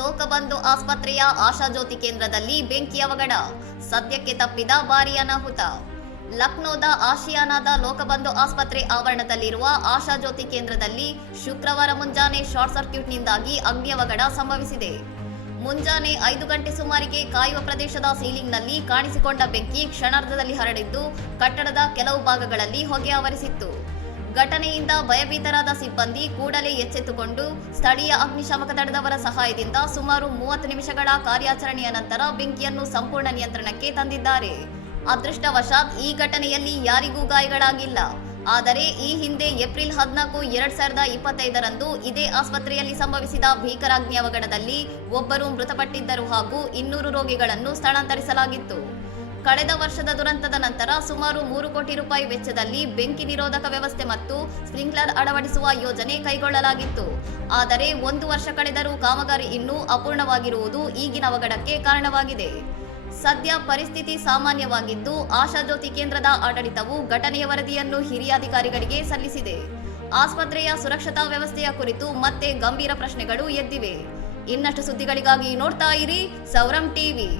ಲೋಕಬಂಧು ಆಸ್ಪತ್ರೆಯ ಆಶಾಜ್ಯೋತಿ ಕೇಂದ್ರದಲ್ಲಿ ಬೆಂಕಿ ಅವಘಡ, ಸದ್ಯಕ್ಕೆ ತಪ್ಪಿದ ಭಾರೀ ಅನಾಹುತ. ಲಕ್ನೋದ ಆಶಿಯಾನಾದ ಲೋಕಬಂಧು ಆಸ್ಪತ್ರೆ ಆವರಣದಲ್ಲಿರುವ ಆಶಾಜ್ಯೋತಿ ಕೇಂದ್ರದಲ್ಲಿ ಶುಕ್ರವಾರ ಮುಂಜಾನೆ ಶಾರ್ಟ್ ಸರ್ಕ್ಯೂಟ್ನಿಂದಾಗಿ ಅಗ್ನಿ ಅವಘಡ ಸಂಭವಿಸಿದೆ. ಮುಂಜಾನೆ 5 ಗಂಟೆ ಸುಮಾರಿಗೆ ಕಾಯುವ ಪ್ರದೇಶದ ಸೀಲಿಂಗ್ನಲ್ಲಿ ಕಾಣಿಸಿಕೊಂಡ ಬೆಂಕಿ ಕ್ಷಣಾರ್ಧದಲ್ಲಿ ಹರಡಿದ್ದು ಕಟ್ಟಡದ ಕೆಲವು ಭಾಗಗಳಲ್ಲಿ ಹೊಗೆ ಆವರಿಸಿತ್ತು. ಘಟನೆಯಿಂದ ಭಯಭೀತರಾದ ಸಿಬ್ಬಂದಿ ಕೂಡಲೇ ಎಚ್ಚೆತ್ತುಕೊಂಡು ಸ್ಥಳೀಯ ಅಗ್ನಿಶಾಮಕ ದಳದವರ ಸಹಾಯದಿಂದ ಸುಮಾರು 30 ನಿಮಿಷಗಳ ಕಾರ್ಯಾಚರಣೆಯ ನಂತರ ಬೆಂಕಿಯನ್ನು ಸಂಪೂರ್ಣ ನಿಯಂತ್ರಣಕ್ಕೆ ತಂದಿದ್ದಾರೆ. ಅದೃಷ್ಟವಶಾತ್ ಈ ಘಟನೆಯಲ್ಲಿ ಯಾರಿಗೂ ಗಾಯಗಳಾಗಿಲ್ಲ. ಆದರೆ ಈ ಹಿಂದೆ ಏಪ್ರಿಲ್ 14, 2025ರಂದು ಇದೇ ಆಸ್ಪತ್ರೆಯಲ್ಲಿ ಸಂಭವಿಸಿದ ಭೀಕರ ಅಗ್ನಿ ಅವಘಡದಲ್ಲಿ ಒಬ್ಬರು ಮೃತಪಟ್ಟಿದ್ದರು ಹಾಗೂ 200 ರೋಗಿಗಳನ್ನು ಸ್ಥಳಾಂತರಿಸಲಾಗಿತ್ತು. ಕಳೆದ ವರ್ಷದ ದುರಂತದ ನಂತರ ಸುಮಾರು 3 ಕೋಟಿ ರೂಪಾಯಿ ವೆಚ್ಚದಲ್ಲಿ ಬೆಂಕಿ ನಿರೋಧಕ ವ್ಯವಸ್ಥೆ ಮತ್ತು ಸ್ಪ್ರಿಂಕ್ಲರ್ ಅಳವಡಿಸುವ ಯೋಜನೆ ಕೈಗೊಳ್ಳಲಾಗಿತ್ತು. ಆದರೆ 1 ವರ್ಷ ಕಳೆದರೂ ಕಾಮಗಾರಿ ಇನ್ನೂ ಅಪೂರ್ಣವಾಗಿರುವುದು ಈಗಿನ ಅವಘಡಕ್ಕೆ ಕಾರಣವಾಗಿದೆ. ಸದ್ಯ ಪರಿಸ್ಥಿತಿ ಸಾಮಾನ್ಯವಾಗಿದ್ದು ಆಶಾಜ್ಯೋತಿ ಕೇಂದ್ರದ ಆಡಳಿತವು ಘಟನೆಯ ವರದಿಯನ್ನು ಹಿರಿಯ ಅಧಿಕಾರಿಗಳಿಗೆ ಸಲ್ಲಿಸಿದೆ. ಆಸ್ಪತ್ರೆಯ ಸುರಕ್ಷತಾ ವ್ಯವಸ್ಥೆಯ ಕುರಿತು ಮತ್ತೆ ಗಂಭೀರ ಪ್ರಶ್ನೆಗಳು ಎದ್ದಿವೆ. ಇನ್ನಷ್ಟು ಸುದ್ದಿಗಳಿಗಾಗಿ ನೋಡ್ತಾ ಇರಿ ಸೌರಂ ಟಿವಿ.